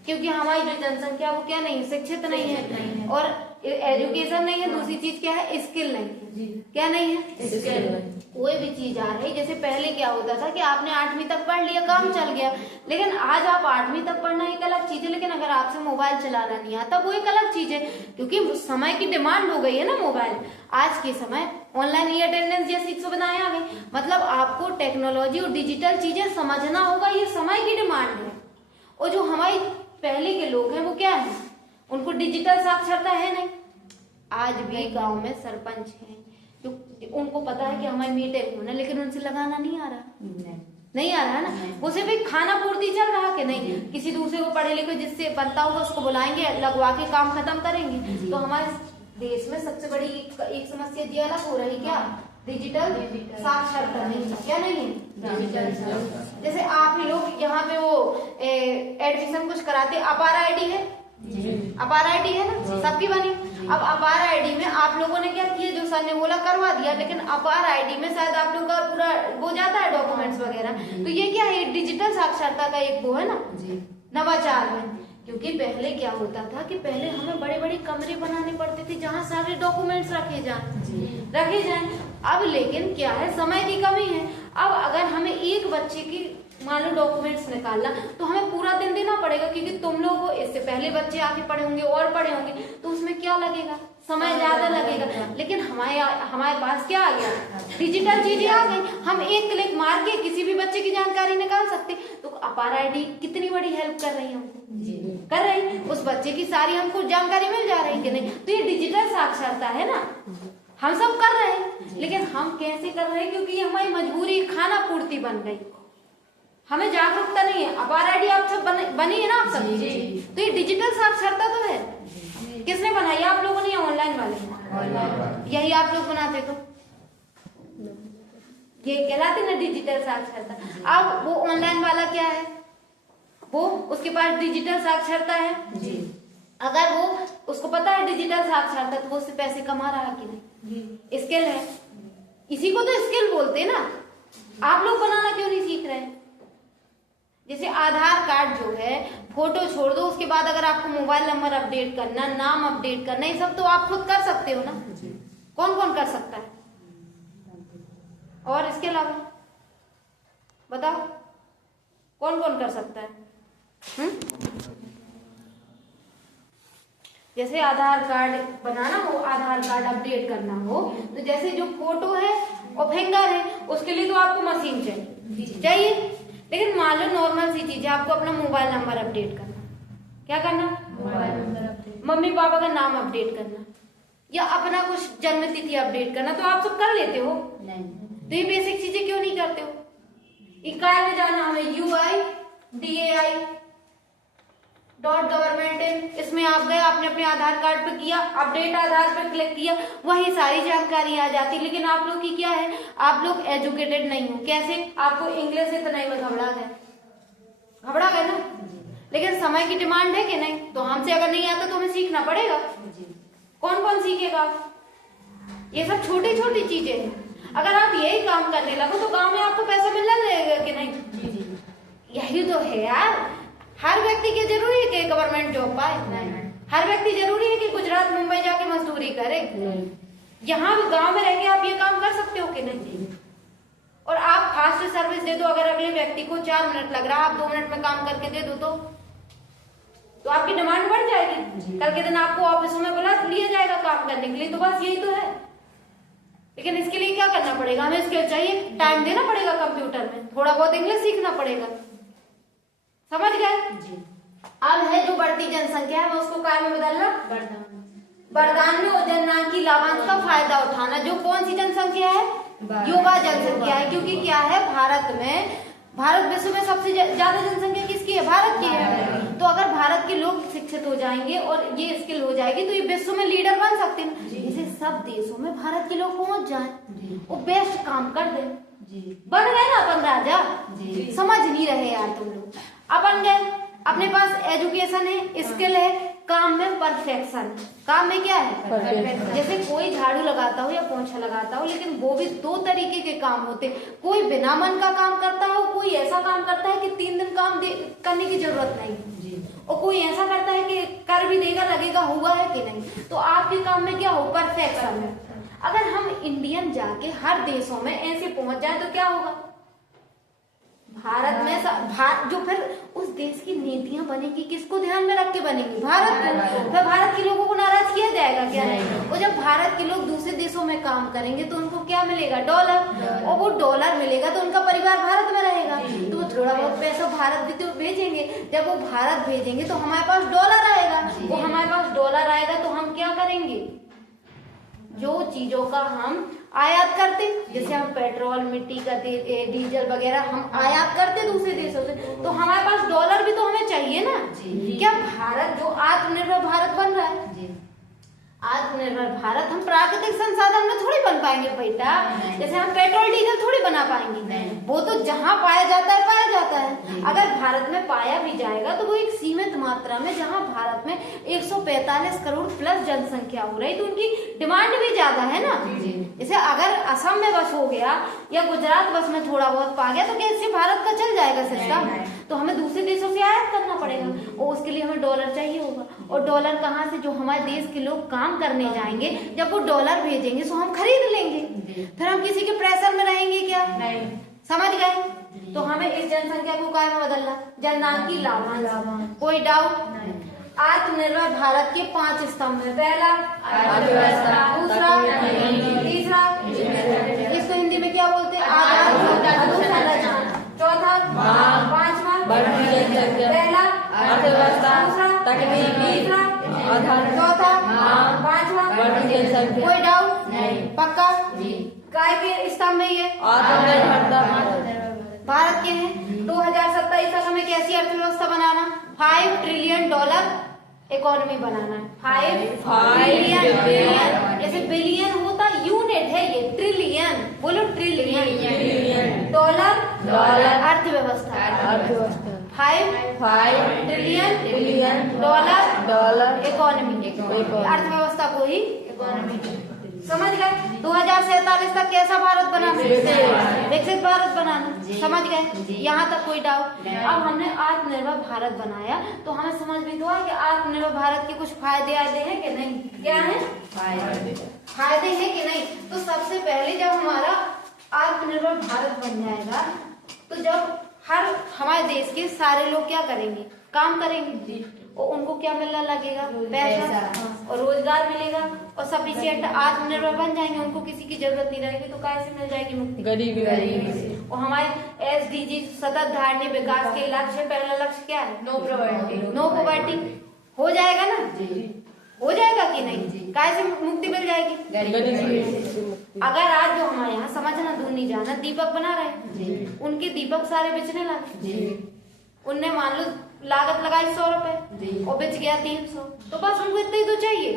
क्योंकि हमारी जो जनसंख्या वो क्या नहीं है? शिक्षित नहीं है। और एजुकेशन नहीं है। दूसरी चीज क्या है? स्किल नहीं है। क्या नहीं है? स्किल। कोई भी चीज आ रही, जैसे पहले क्या होता था कि आपने 8वीं तक पढ़ लिया, काम चल गया। लेकिन आज आप 8वीं तक पढ़ना एक अलग चीज है, लेकिन अगर आपसे मोबाइल चलाना नहीं आता वो एक अलग चीज है। क्योंकि समय की डिमांड हो गई है ना मोबाइल। आज के समय ऑनलाइन ई अटेंडेंस जैसी सुविधाएं आ गई। मतलब आपको टेक्नोलॉजी और डिजिटल चीजें समझना होगा, ये समय की डिमांड है। और जो हमारी पहले के लोग हैं वो क्या है? उनको डिजिटल साक्षरता है नहीं। आज भी गांव में सरपंच हैं जो उनको पता है कि हमारी मीटिंग होना, लेकिन उनसे लगाना नहीं आ रहा है ना। वो सिर्फ खाना पूर्ति चल रहा कि नहीं, किसी दूसरे को पढ़े लिखे जिससे बनता होगा उसको बुलाएंगे, लगवा के काम खत्म करेंगे। तो हमारे देश में सबसे बड़ी एक समस्या ये अलग हो रही, क्या? डिजिटल साक्षरता नहीं। क्या नहीं है? जैसे आप ही लोग यहाँ पे वो एडमिशन कुछ कराते, अपार आईडी है, अपार आईडी है ना, सबकी बनी। अब अपार आईडी में आप लोगों ने क्या किया? जो सर ने बोला करवा दिया, लेकिन अपार आईडी में शायद आप लोग का पूरा वो जाता है डॉक्यूमेंट्स वगैरह। तो ये क्या है? डिजिटल साक्षरता का एक वो है ना, नवाचार है। क्योंकि पहले क्या होता था कि पहले हमें बड़े बड़े कमरे बनाने पड़ते थे जहाँ सारे डॉक्यूमेंट्स रखे जाएं। अब लेकिन क्या है? समय की कमी है। अब अगर हमें एक बच्चे की मान लो डॉक्यूमेंट्स निकालना तो हमें पूरा दिन देना पड़ेगा, क्योंकि तुम लोग इससे पहले बच्चे आगे पढ़े होंगे और पढ़े होंगे, तो उसमें क्या लगेगा? समय ज्यादा लगेगा। लेकिन हमारे पास क्या आ गया? डिजिटल चीजें आ गई। हम एक क्लिक मार के किसी भी बच्चे की जानकारी निकाल सकते। तो अपार आईडी कितनी बड़ी हेल्प कर रही है हमको, कर रही। उस बच्चे की सारी हमको जानकारी मिल जा रही कि नहीं। तो ये डिजिटल साक्षरता है ना, हम सब कर रहे हैं। लेकिन हम कैसे कर रहे हैं? क्योंकि ये हमारी मजबूरी, खाना पूर्ति बन गई, हमें जागरूकता नहीं है। अपार आईडी आप सब बनी है ना, आप सब। तो ये डिजिटल साक्षरता तो है। किसने बनाई? आप लोगों ने, ऑनलाइन वाले? यही आप लोग बनाते तो ये कहलाते ना डिजिटल साक्षरता। अब वो ऑनलाइन वाला क्या है? वो उसके पास डिजिटल साक्षरता है। अगर वो उसको पता है डिजिटल साक्षरता, तो वो उससे पैसे कमा रहा है कि नहीं? स्किल है। इसी को तो स्किल बोलते हैं ना। आप लोग बनाना क्यों नहीं सीख रहे हैं? जैसे आधार कार्ड जो है, फोटो छोड़ दो, उसके बाद अगर आपको मोबाइल नंबर अपडेट करना, नाम अपडेट करना, ये सब तो आप खुद कर सकते हो ना। कौन कौन कर सकता है? और इसके अलावा बताओ कौन कौन कर सकता है? जैसे आधार कार्ड बनाना हो, आधार कार्ड अपडेट करना हो, तो जैसे जो फोटो है और फिंगर है, उसके लिए तो आपको मशीन चाहिए। लेकिन मान लो नॉर्मल सी चीज है, आपको अपना मोबाइल नंबर अपडेट करना। क्या करना? Mobile number update, mummy papa का नाम अपडेट करना, या अपना कुछ जन्म तिथि अपडेट करना, तो आप सब कर लेते हो। नहीं, तो ये बेसिक चीजें क्यों नहीं करते हो? इकाई में जाना हमें UIDAI.government, इसमें आप गए, आपने अपने आधार कार्ड पे किया अपडेट, आधार पे क्लिक किया, वही सारी जानकारी आ जाती। लेकिन आप लोग की क्या है, आप लोग एजुकेटेड नहीं हो। कैसे? आपको इंग्लिश इतना ही में घबरा गए ना। लेकिन समय की डिमांड है कि नहीं? तो हमसे अगर नहीं आता तो हमें सीखना पड़ेगा। कौन कौन सीखेगा? ये सब छोटी छोटी चीजें हैं। अगर आप यही काम करने लगो तो गांव में आपको पैसा मिलना लगेगा कि नहीं? यही तो है यार। हर व्यक्ति के जरूरी है कि गवर्नमेंट जॉब पाए? हर व्यक्ति जरूरी है कि गुजरात मुंबई जाके मजदूरी करे? यहाँ गांव में रह के आप ये काम कर सकते हो कि नहीं? और आप फास्ट सर्विस दे दो, अगर अगले व्यक्ति को 4 मिनट लग रहा है, आप 2 मिनट में काम करके दे दो तो आपकी डिमांड बढ़ जाएगी। कल के दिन आपको ऑफिसों में बुला लिया जाएगा काम करने के लिए। तो बस यही तो है। लेकिन इसके लिए क्या करना पड़ेगा? हमें स्किल चाहिए, टाइम देना पड़ेगा कंप्यूटर में, थोड़ा बहुत इंग्लिश सीखना पड़ेगा। समझ गए? अब है जो बढ़ती जनसंख्या है, मैं उसको काय में बदलना, वरदान में, और जननांग की लाभांश का फायदा उठाना। जो कौन सी जनसंख्या है? युवा जनसंख्या है। क्योंकि क्या है, भारत विश्व में सबसे ज्यादा जनसंख्या किसकी है? भारत की है। तो अगर भारत के लोग शिक्षित हो जाएंगे और ये स्किल हो जाएगी तो ये विश्व में लीडर बन सकते हैं। जैसे सब देशों में भारत के लोग पहुंच जाएं, वो बेस्ट काम कर दें, बन गए ना अपन राजा। समझ नहीं रहे यार तुम लोग। अपन गए, अपने पास एजुकेशन है, स्किल है, काम में परफेक्शन। काम में क्या है? जैसे कोई झाड़ू लगाता हो या पोंछा लगाता हो, लेकिन वो भी 2 तरीके के काम होते। कोई बिना मन का काम करता है, कोई ऐसा काम करता है कि 3 दिन काम करने की जरूरत नहीं, और कोई ऐसा करता है कि कर भी देगा, लगेगा हुआ है कि नहीं। तो आपके काम में क्या हो? परफेक्शन है। अगर हम इंडियन जाके हर देशों में ऐसे पहुंच जाए तो क्या होगा? भारत में जो फिर उस देश की नीतियां बनेगी, किसको ध्यान में रख के बनेगी? भारत को। फिर भारत के लोगों को नाराज किया जाएगा क्या? नहीं। और जब भारत के लोग दूसरे देशों में काम करेंगे तो उनको क्या मिलेगा? डॉलर। और वो डॉलर मिलेगा तो उनका परिवार भारत में रहेगा, तो वो थोड़ा बहुत पैसा भारत भी तो भेजेंगे। जब वो भारत भेजेंगे तो हमारे पास डॉलर आएगा। वो हमारे पास डॉलर आएगा तो हम क्या करेंगे? जो चीजों का हम आयात करते, जैसे हम पेट्रोल, मिट्टी का तेल, डीजल वगैरह हम आयात करते दूसरे देशों से, तो हमारे पास डॉलर भी तो हमें चाहिए ना। क्या भारत जो आत्मनिर्भर भारत बन रहा है, आत्मनिर्भर भारत, हम प्राकृतिक संसाधन में थोड़ी बन पाएंगे बेटा। जैसे हम पेट्रोल डीजल थोड़ी बना पाएंगे, वो तो जहाँ पाया जाता है पाया जाता है। अगर भारत में पाया भी जाएगा तो वो एक सीमित मात्रा में, जहाँ भारत में 145 करोड़ प्लस जनसंख्या हो रही, तो उनकी डिमांड भी ज्यादा है ना। जैसे अगर असम में बस हो गया या गुजरात बस में थोड़ा बहुत पा गया तो क्या इससे भारत का चल जाएगा सिस्टम? तो हमें दूसरे देशों से आयात करना पड़ेगा, और उसके लिए हमें डॉलर चाहिए होगा। और डॉलर कहाँ से? जो हमारे देश के लोग काम करने जाएंगे, जब वो डॉलर भेजेंगे तो हम खरीद लेंगे। फिर हम किसी के प्रेशर में रहेंगे क्या? नहीं। समझ गए? तो हमें इस जनसंख्या को काय में बदलना, जननांग की लाभांश। कोई डाउट? आत्मनिर्भर भारत के 5 स्तंभ है। पहला दूसरा, तीसरा, इसको हिंदी में क्या बोलते हैं? आधार, चौथा, पांचवा, पहला, दूसरा, तीसरा, चौथा, पांचवा। कोई डाउट? पक्का? काय के स्तंभ है ये? भारत के हैं। 2027 तक हमें कैसी अर्थव्यवस्था बनाना? $5 ट्रिलियन इकोनॉमी बनाना है। 5 ट्रिलियन, जैसे बिलियन होता यूनिट है, ये ट्रिलियन, बोलो ट्रिलियन। डॉलर अर्थव्यवस्था। 5 ट्रिलियन डॉलर इकोनॉमी, अर्थव्यवस्था को ही इकोनॉमी। समझ गए। 2047 तक कैसा भारत बनाना, विकसित भारत बनाना, समझ गए। यहाँ तक कोई डाउट। अब हमने आत्मनिर्भर भारत बनाया तो हमें समझ में तो आया कि आत्मनिर्भर भारत के कुछ फायदे आते हैं कि नहीं, क्या है फायदे हैं कि नहीं। तो सबसे पहले जब हमारा आत्मनिर्भर भारत बन जाएगा तो जब हमारे देश के सारे लोग क्या करेंगे, काम करेंगे और उनको क्या मिलने लगेगा, पैसा और रोजगार मिलेगा और सफिशिएंट आत्मनिर्भर बन जाएंगे, उनको किसी की जरूरत नहीं रहेगी। तो कैसे मिल जाएगी मुक्ति, गरीबी से। और हमारे SDG सतत धारणीय विकास के लक्ष्य, पहला लक्ष्य क्या है, नो पॉवर्टी हो जाएगा ना, हो जाएगा कि नहीं, कैसे मुक्ति मिल जाएगी, अगर आज जो हमारे यहाँ समझना दूर नहीं जाना दीपक बना रहे, उनके दीपक सारे बेचने लगे, उनने मान लो लागत लगाई 100 रुपए और बेच गया 300, तो बस उनको इतना ही तो चाहिए,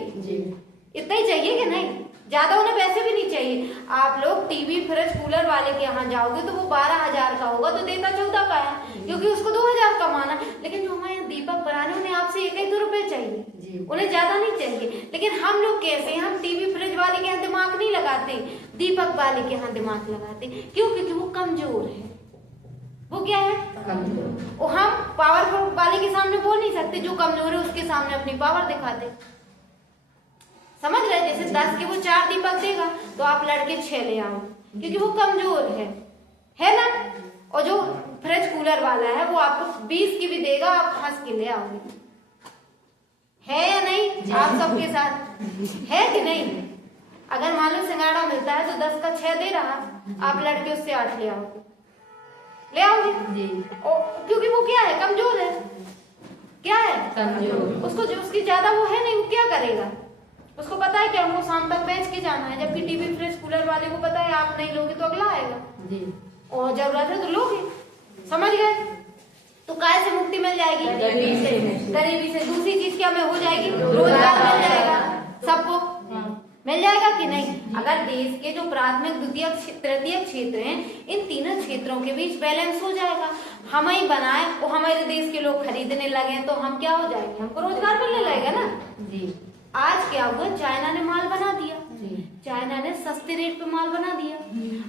इतना ही चाहिए कि नहीं, ज्यादा उन्हें पैसे भी नहीं चाहिए। आप लोग टीवी फ्रिज कूलर वाले के यहाँ जाओगे तो वो 12,000 का होगा तो देता 14 का है, क्योंकि उसको 2,000 कमाना। लेकिन जो हमारे यहाँ दीपक बनाने उन्हें आपसे 1 रुपए चाहिए, उन्हें ज्यादा नहीं चाहिए। लेकिन हम लोग कैसे, हम टीवी फ्रिज वाले के यहाँ दिमाग नहीं लगाते, दीपक वाले के यहाँ दिमाग लगाते, क्यों, क्योंकि वो कमजोर है। वो क्या है, और हम पावरफुल वाले के सामने बोल नहीं सकते, जो कमजोर है उसके सामने अपनी पावर दिखाते, समझ रहे। जैसे 10 के वो 4 दीपक देगा तो आप लड़के 6 ले आओ, क्योंकि वो कमजोर है ना। और जो फ्रिज कूलर वाला है वो आपको 20 की भी देगा, आप हंस के ले आओगे, है या नहीं, आप सबके साथ है कि नहीं। अगर मान लो सिंगाड़ा मिलता है तो 10 का 6 दे रहा, आप लड़के उससे 8 ले आओगे, ले आओगे, क्योंकि वो क्या है, कमजोर है, क्या है कमजोर, उसको जो उसकी ज्यादा वो है नहीं, वो क्या करेगा, उसको पता है कि हमको शाम तक बेच के जाना है। जबकि टीवी फ्रिज कूलर वाले को पता है आप नहीं लोगे तो अगला आएगा और जरूरत है तो लोगे, समझ गए। तो काय से मुक्ति मिल जाएगी, गरीबी से। दूसरी चीज क्या में हो जाएगी, रोजगार मिल जाएगा, सबको मिल जाएगा कि नहीं। अगर देश के जो प्राथमिक द्वितीय तृतीय क्षेत्र हैं, इन तीनों क्षेत्रों के बीच बैलेंस हो जाएगा, हम ही बनाए और हमारे देश के लोग खरीदने लगे तो हम क्या हो जाएंगे, हमको रोजगार मिलने लगेगा ना जी। आज क्या हुआ, चाइना ने माल बना दिया, चाइना ने सस्ते रेट पे माल बना दिया,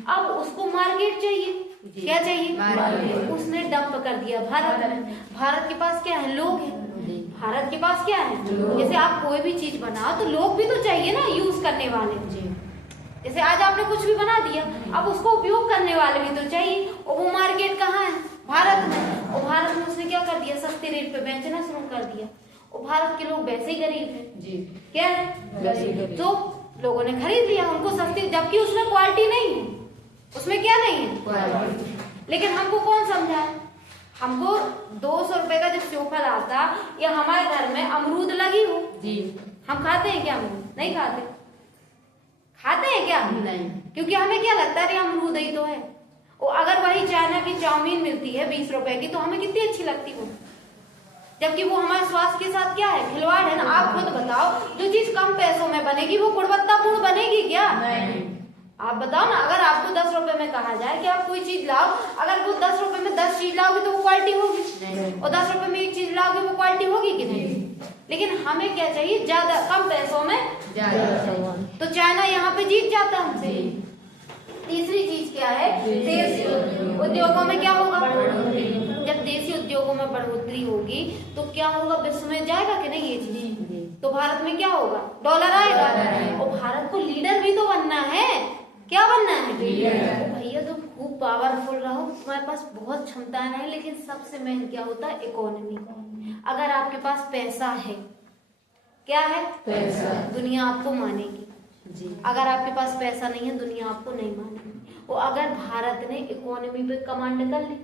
अब उसको मार्केट चाहिए, क्या चाहिए, उसने डंप कर दिया भारत में। भारत के पास क्या है, लोग हैं, भारत के पास क्या है, जैसे आप कोई भी चीज बनाओ तो लोग भी तो चाहिए ना यूज करने वाले। जैसे आज आपने कुछ भी बना दिया, अब उसको उपयोग करने वाले भी तो चाहिए, और वो मार्केट कहाँ है, भारत में। और भारत में उसने क्या कर दिया, सस्ते रेट पे बेचना शुरू कर दिया, और भारत के लोग वैसे ही गरीब हैं जी, क्या है, तो लोगों ने खरीद लिया उनको सस्ती, जबकि उसमें क्वालिटी नहीं है, उसमें क्या नहीं है। लेकिन हमको कौन समझा, हमको 200 रुपए का जब सेवफल आता या हमारे घर में अमरूद लगी हो जी, हम खाते हैं क्या, अमरूद नहीं खाते, खाते हैं क्या नहीं, क्योंकि हमें क्या लगता है अमरूद ही तो है। और अगर वही चाइना की चाउमीन मिलती है 20 रुपए की तो हमें कितनी अच्छी लगती वो, जबकि वो हमारे स्वास्थ्य के साथ क्या है, खिलवाड़ है ना। आप खुद बताओ, जो चीज कम पैसों में बनेगी वो गुणवत्तापूर्ण बनेगी क्या, नहीं। आप बताओ ना, अगर आपको 10 रुपए में कहा जाए कि आप कोई चीज लाओ, अगर वो 10 रुपए में 10 चीज लाओगे तो वो क्वालिटी होगी, और 10 रुपए में एक चीज लाओगे वो क्वालिटी होगी कि नहीं। लेकिन हमें क्या चाहिए, ज्यादा, कम पैसों में ज्यादा, तो चाइना यहाँ पे जीत जाता हमसे। तीसरी चीज क्या है, देशी उद्योगों में क्या होगा, जब देशी उद्योगों में बढ़ोतरी होगी तो क्या होगा, विश्व में जाएगा कि नहीं ये चीज, तो भारत में क्या होगा, डॉलर आएगा। और भारत को लीडर भी तो बनना है, क्या बनना है, भैया तुम खूब पावरफुल रहो, तुम्हारे पास बहुत क्षमताएं हैं, लेकिन सबसे मेन क्या होता है, इकोनॉमी। अगर आपके पास पैसा है, क्या है, पैसा, दुनिया आपको मानेगी जी। अगर आपके पास पैसा नहीं है, दुनिया आपको नहीं मानेगी। और अगर भारत ने इकोनॉमी पे कमांड कर ली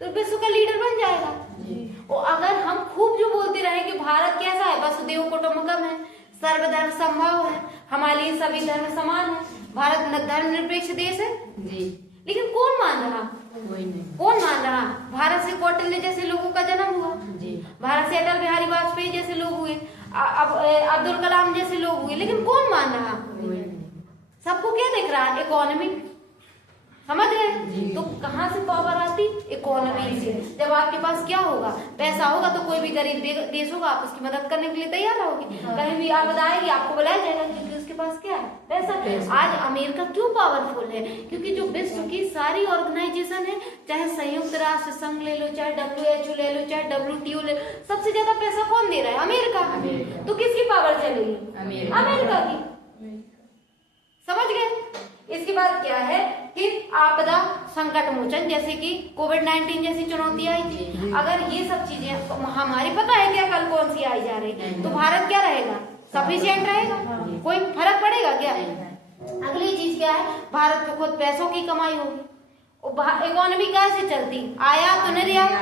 तो विश्व का लीडर बन जाएगा जी। और अगर हम खूब जो बोलते रहे कि भारत कैसा है, वसुधैव कुटुंबकम है, सर्वधर्म संभव है, हमारे लिए सभी धर्म समान है, भारत धर्मनिरपेक्ष देश है जी। लेकिन कौन मान रहा, कोई नहीं, कौन मान रहा। भारत से कौटिल्य जैसे लोगों का जन्म हुआ जी, भारत से अटल बिहारी वाजपेयी जैसे लोग हुए, अब्दुल कलाम जैसे लोग हुए, लेकिन कौन मान रहा, सबको क्या दिख रहा है, इकोनॉमी, समझ रहे। तो कहाँ से पावर आती, इकोनॉमी से। जब आपके पास क्या होगा, पैसा होगा, तो कोई भी गरीब देश होगा, आप उसकी मदद करने के लिए तैयार होगी, कहीं भी आपदा आएगी आपको बुलाया जाएगा, क्योंकि उसके उसके पास क्या है? पैसा। आज अमेरिका क्यों पावरफुल है? क्योंकि जो विश्व की सारी ऑर्गेनाइजेशन है, चाहे संयुक्त राष्ट्र संघ ले लो, चाहे WHO ले लो, चाहे WTO ले लो, सबसे ज्यादा पैसा कौन दे रहा है? अमेरिका। तो किसकी पावर चलेगी? अमेरिका की। समझ गए? इसके बाद क्या है कि आपदा संकट मोचन, जैसे कि कोविड-19 जैसी चुनौती आई थी। अगर ये सब चीजें हमारी, पता है क्या कल कौन सी आई जा रही, तो भारत क्या रहेगा? सफिशिएंट रहेगा? कोई फर्क पड़ेगा क्या? अगली चीज क्या है? भारत को खुद पैसों की कमाई होगी। इकोनॉमी कैसे चलती? आयात तो निर्यात।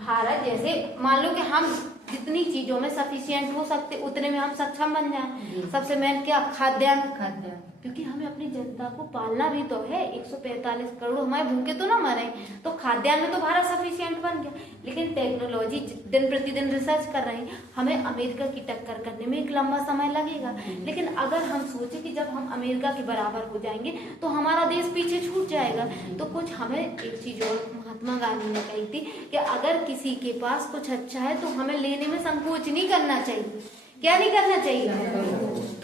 भारत जैसे मान लो कि हम जितनी चीजों में सफिशिएंट हो सकते उतने में हम सक्षम बन जाएं। सबसे मेन क्या? खाद्यान्न। क्योंकि हमें अपनी जनता को पालना भी तो है। 145 करोड़ हमारे भूखे तो ना मरे, तो खाद्यान्न में तो भारत सफिशिएंट बन गया। लेकिन टेक्नोलॉजी दिन प्रतिदिन रिसर्च कर रहे हैं, हमें अमेरिका की टक्कर करने में एक लंबा समय लगेगा। लेकिन अगर हम सोचे कि जब हम अमेरिका के बराबर हो जाएंगे तो हमारा देश पीछे छूट जाएगा। तो कुछ हमें एक चीज और महात्मा गांधी ने कही थी कि अगर किसी के पास कुछ अच्छा है तो हमें लेने में संकोच नहीं करना चाहिए। क्या नहीं करना चाहिए?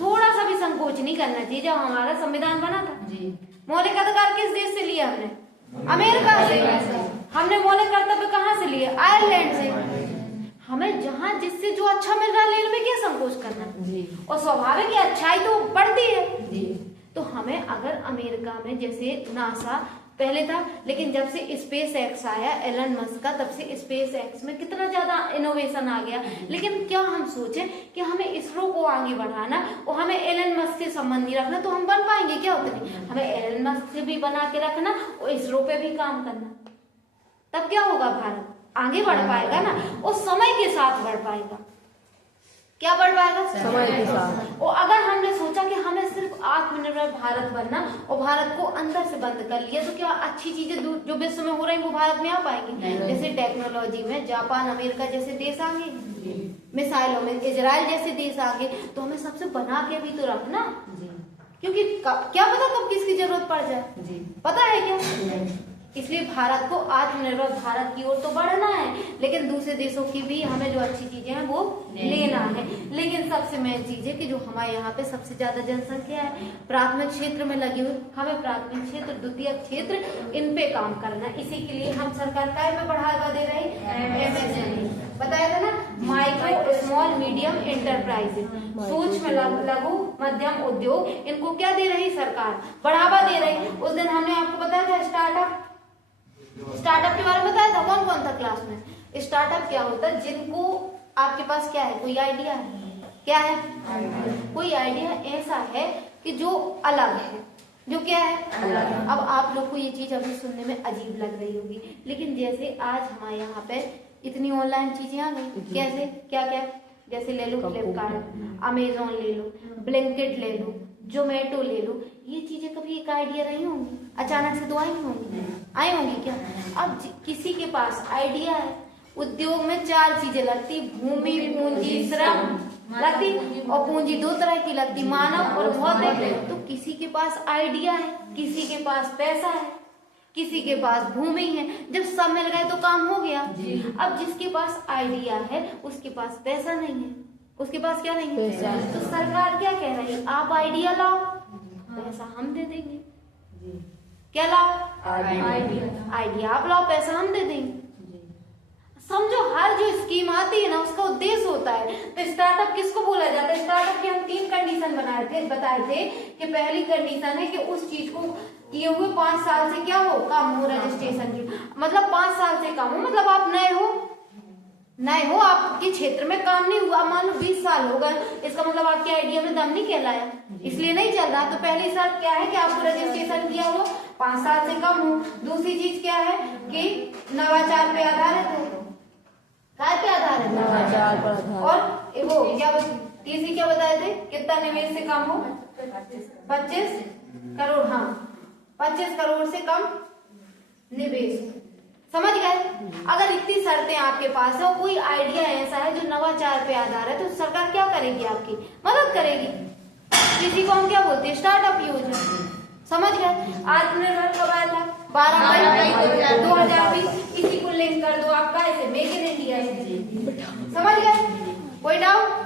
थोड़ा सा भी संकोच नहीं करना चाहिए। जब हमारा संविधान बना था, मौलिक अधिकार किस देश से लिया हमने? अमेरिका से। हमने मौलिक कर्तव्य कहाँ से लिए? आयरलैंड से। हमें जहाँ जिससे जो अच्छा मिल रहा है लेने में क्या संकोच करना? और स्वाभाविक है, अच्छाई तो बढ़ती है। तो हमें अगर अमेरिका में जैसे नासा पहले था, लेकिन जब से स्पेस एक्स आया एलन मस्क का, तब से स्पेस एक्स में कितना ज्यादा इनोवेशन आ गया। लेकिन क्या हम सोचें कि हमें इसरो को आगे बढ़ाना और हमें एलन मस्क से संबंधी रखना, तो हम बन पाएंगे क्या? उतनी हमें एलन मस्क से भी बना के रखना और इसरो पे भी काम करना, तब क्या होगा? भारत आगे बढ़ पाएगा ना, और समय के साथ बढ़ पाएगा। क्या बढ़ पाएगा? समय के साथ। और अगर हमने सोचा कि हमें सिर्फ आत्मनिर्भर भारत बनना और भारत को अंदर से बंद कर लिया, तो क्या अच्छी चीजें जो विश्व में हो रही वो भारत में आ पाएंगी? जैसे टेक्नोलॉजी में जापान, अमेरिका जैसे देश आगे, मिसाइलों में इजराइल जैसे देश आगे, तो हमें सबसे बना के भी तो रखना, क्योंकि क्या पता कब किसकी जरूरत पड़ जाए, पता है क्या? इसलिए भारत को आत्मनिर्भर भारत की ओर तो बढ़ना है, लेकिन दूसरे देशों की भी हमें जो अच्छी चीजें हैं वो लेना है। लेकिन सबसे मेन चीज है कि जो हमारे यहाँ पे सबसे ज्यादा जनसंख्या है प्राथमिक क्षेत्र में लगी हुई, हमें प्राथमिक क्षेत्र, द्वितीयक क्षेत्र, इन पे काम करना है। इसी के लिए हम सरकार काय में बढ़ावा दे रहे हैं? MSME बताया था ना, माइक्रो स्मॉल मीडियम एंटरप्राइजेज, सूक्ष्म लघु मध्यम उद्योग, इनको क्या दे रही सरकार? बढ़ावा दे रही। उस दिन हमने आपको बताया था स्टार्टअप के बारे में बताया था। कौन कौन था क्लास में? स्टार्टअप क्या होता है? जिनको आपके पास क्या है? कोई आइडिया है? क्या है? कोई आइडिया ऐसा है कि जो अलग है, जो क्या है? अलग। अब आप लोग को ये चीज अभी सुनने में अजीब लग रही होगी, लेकिन जैसे आज हमारे यहाँ पे इतनी ऑनलाइन चीजें आ गई, कैसे क्या क्या, जैसे ले लो फ्लिपकार्ट, अमेजोन ले लो, ब्लिंकिट ले लो, जोमेटो ले लो, ये चीजें कभी एक आइडिया रही होंगी? अचानक से तो आई होंगी? आई होंगी क्या? अब किसी के पास आइडिया है, उद्योग में 4 चीजें लगती, भूमि, पूंजी, श्रम लगती, और पूंजी 2 तरह की लगती, मानव और भौतिक। तो किसी के पास आइडिया है, किसी के पास पैसा है, किसी के पास भूमि है। जब सब मिल गए तो काम हो गया। अब जिसके पास आइडिया है उसके पास पैसा नहीं है, उसके पास क्या नहीं है? तो सरकार क्या कह रही है? आप आइडिया लाओ, पैसा हम दे देंगे। क्या लाओ? आइडिया आप लाओ, पैसा हम दे देंगे। समझो, हर जो स्कीम आती है ना उसका उद्देश्य होता है। तो स्टार्टअप किसको बोला जाता है? स्टार्टअप की हम 3 कंडीशन बताए थे कि पहली कंडीशन है कि उस चीज को किए हुए 5 साल से क्या हो? कम हो रजिस्ट्रेशन की, मतलब 5 साल से कम हो, मतलब आप नए हो, आपके क्षेत्र में काम नहीं हुआ, मान लो 20 साल हो गए, इसका मतलब आपके आइडिया में दम नहीं कहलाया, इसलिए नहीं चल रहा। तो पहली शर्त क्या है कि आपको रजिस्ट्रेशन किया हो, 5 साल से कम हो। दूसरी चीज क्या है कि नवाचार पे आधारित है। काय पे आधारित? नवाचार पर आधारित। और वो क्या तीसरी क्या बताए थे? कितना निवेश से कम हो? 25 करोड़। हाँ, 25 करोड़ से कम निवेश। समझ गए? अगर इतनी शर्तें आपके पास है और कोई आइडिया ऐसा है जो नवाचार पे आधारित है, तो सरकार क्या करेगी? आपकी मदद करेगी। किसी को हम क्या बोलते हैं? स्टार्टअप योजना। समझ गए? आत्मनिर्भर कब आया था? 12 मई 2020। इसी को लिंक कर दो आपका ऐसे मेक इन इंडिया से। समझ गए? कोई डाउट?